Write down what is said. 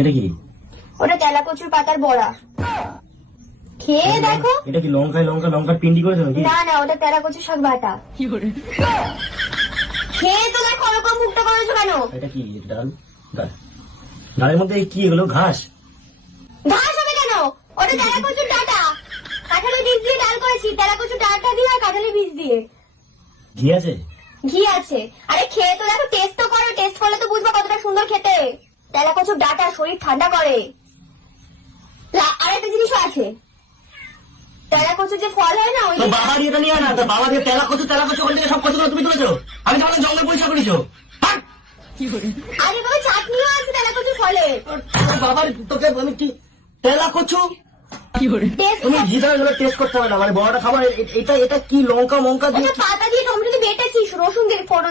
এটা কি? ওটা তেলা কচুর পাতার বড়া, খেয়ে দেখো। এটা কি লঙ্কার পিন্ডি করেছো নাকি? না না, ওটা তেলা কচুর শাক বাটা। খেয়ে তো দেখো, ওরকম মুখটা করেছো কেন? এটা কি? ডাল? ডালের মধ্যে কি এগুলো? ঘাস? ঘাস হবে কেন? ওটা তেলা কচুর ডাটা, কাঁঠালের বীজ দিয়ে ডাল করেছি। তেলা কচুর ডাটা দিয়ে আর কাঁঠালের বীজ দিয়ে। ঘি আছে? ঘি আছে। আরে খেয়ে তো দেখো, টেস্ট তো করো, টেস্ট করলে তো বুঝবো কতটা সুন্দর খেতে। তেলা কচুর ডাটা শরীর ঠান্ডা করে। আর একটা জিনিসও আছে, তেলা কচুর যে ফল হয় না, ওই তো বাবা দিয়ে নিয়ে না, তো বাবা দিয়ে তেলা কচু ওখান থেকে সব কচুগুলো তুমি তুলেছো? আমি তোমাদের জঙ্গল পরিষ্কার করেছো? আরে বাবা, চাটনিও আছে তেলা কচুর ফলে। বাবার তোকে আমি কি তেলা কচু? তুমি ঘি দ্বারা টেস্ট করতে হবে না, মানে বড়টা খাবার। এটা কি লঙ্কা দিয়ে পাতা দিয়ে টমেটো দিয়ে বেটেছি, রসুন দিয়ে ফোড়ন